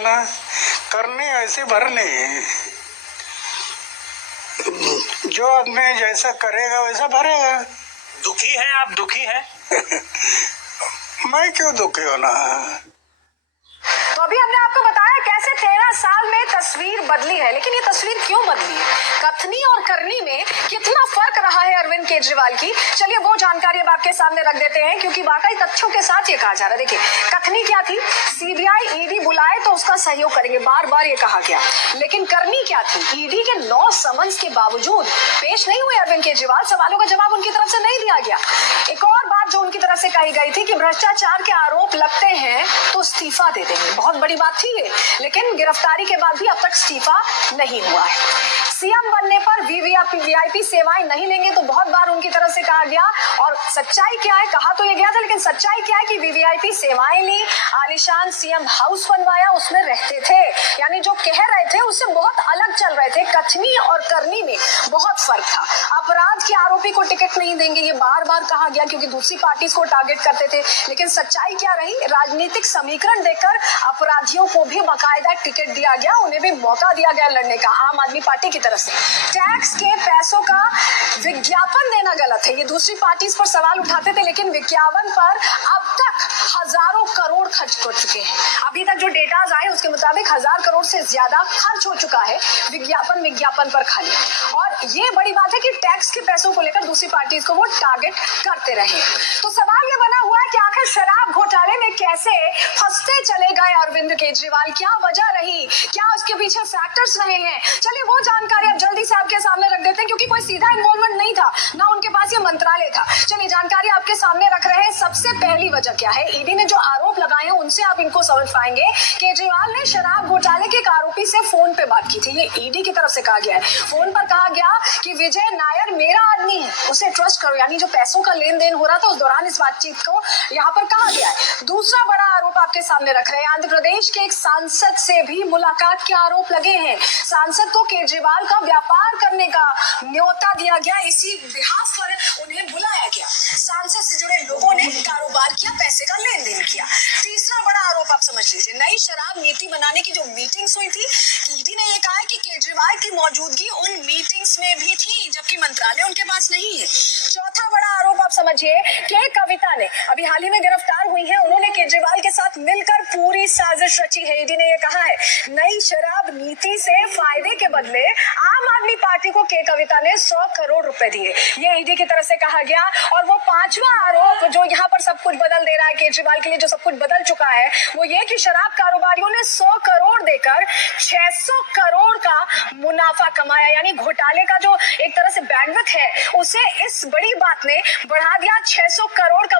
ना, करनी ऐसी भरनी। जो आदमी जैसा करेगा वैसा भरेगा। दुखी हैं आप, दुखी हैं? मैं क्यों दुखी होना। तो अभी हमने आपको बताया कैसे 13 साल में तस्वीर बदली है, लेकिन ये तस्वीर क्यों बदली है, कथनी और करनी में कितना फर्क रहा है अरविंद केजरीवाल की। चलिए वो जानकारी अब आपके सामने रख देते हैं, क्योंकि वाकई तथ्यों के साथ ये कहा जा रहा है। देखिए, कथनी क्या थी, सीबीआई ईडी बुलाए तो उसका सहयोग करेंगे, बार बार ये कहा गया। लेकिन करनी क्या थी, ईडी के 9 समन्स के बावजूद पेश नहीं हुए अरविंद केजरीवाल, सवालों का जवाब उनकी तरफ से नहीं दिया गया। एक और बात जो उनकी तरफ से कही गई थी कि भ्रष्टाचार के आरोप लगते हैं तो इस्तीफा दे देंगे, बहुत बड़ी बात थी ये, लेकिन गिरफ्तारी के बाद भी अब तक इस्तीफा नहीं हुआ है। सीएम बनने पर वीवीआईपी सेवाएं नहीं लेंगे तो बहुत बार उनकी तरफ से कहा गया, और सच्चाई क्या है, कहा तो ये गया था, लेकिन सच्चाई क्या है कि वीवीआईपी सेवाएं ली, आलीशान सीएम हाउस बनवाया, उसमें रहते थे, यानी जो कह रहे थे उससे बहुत अलग चल रहे थे। कथनी और करनी में बहुत फर्क था। अपराध के आरोपी को टिकट नहीं देंगे, ये बार बार कहा गया, क्योंकि दूसरी पार्टी को टारगेट करते थे, लेकिन सच्चाई क्या रही, राजनीतिक समीकरण देकर अपराधियों को भी बाकायदा टिकट दिया गया, उन्हें भी मौका दिया गया लड़ने का आम आदमी पार्टी की तरफ से। टैक्स के पैसों का विज्ञापन देना गलत है, ये दूसरी पार्टी पर सवाल उठाते थे, लेकिन विज्ञापन पर अब तक हजारों करोड़ खर्च हो चुके हैं। अभी तक जो डेटा आए उसके मुताबिक 1000 करोड़ से ज्यादा खर्च हो चुका है विज्ञापन पर खाली। और ये बड़ी बात है कि टैक्स के पैसों को लेकर दूसरी पार्टी को वो टारगेट करते रहे। तो सवाल ये बना हुआ है कि आखिर शराब घोटाले में कैसे फंसते चले गए अरविंद केजरीवाल, क्या वजह रही, क्या उसके पीछे फैक्टर्स रहे हैं। चलिए वो जानकारी अब जल्दी से आपके सामने रख देते हैं, क्योंकि कोई सीधा इन्वॉल्वमेंट नहीं था, ना उनके पास ये मंत्रालय था। चलिए जानकारी आपके सामने रख रहे हैं। सबसे पहली वजह क्या है, ईडी ने जो आरोप लगाए हैं उनसे आप इनको समझ पाएंगे। केजरीवाल ने शराब घोटाले के एक आरोपी से फोन पे बात की थी, ये ईडी की तरफ से कहा गया है। फोन पर कहा गया कि विजय नायर मेरा आदमी है, उसे ट्रस्ट करो, यानी जो पैसों का लेन देन हो रहा था उस दौरान इस बातचीत को यहाँ पर कहा गया है। दूसरा बड़ा आरोप आपके सामने रख रहे हैं, आंध्र प्रदेश के एक सांसद से भी मुलाकात के आरोप लगे हैं। सांसद को केजरीवाल का व्यापार करने का न्योता दिया गया, इसी बिहाफ पर उन्हें बुलाया गया। सांसद से जुड़े लोगों ने कारोबार किया, पैसे का लेन देन किया। तीसरा बड़ा आरोप आप समझ लीजिए, नई शराब नीति बनाने की जो मीटिंग्स हुई थी, ईडी ने ये कहा है कि केजरीवाल की मौजूदगी उन मीटिंग्स में भी थी, जबकि मंत्रालय उनके पास नहीं है। चौथा बड़ा आरोप आप समझिए कि कविता ने अभी हाल ही में गिरफ्तार हुई है, उन्होंने केजरीवाल के साथ मिलकर पूरी साजिश रची है। ईडी ने ये कहा है नई शराब नीति से फायदे के बदले आम आदमी पार्टी को के कविता ने 100 करोड़ रुपए दिए, ये ईडी की तरफ से कहा गया। और वो पांचवा आरोप जो यहाँ पर सब कुछ बदल दे रहा है केजरीवाल के लिए, जो सब कुछ बदल चुका है, वो ये कि शराब कारोबारियों ने 100 करोड़ देकर 600 करोड़ का मुनाफा कमाया, यानी घोटाले का जो एक तरह से बैंडविड्थ है उसे इस बड़ी बात ने बढ़ा दिया। 600 करोड़ का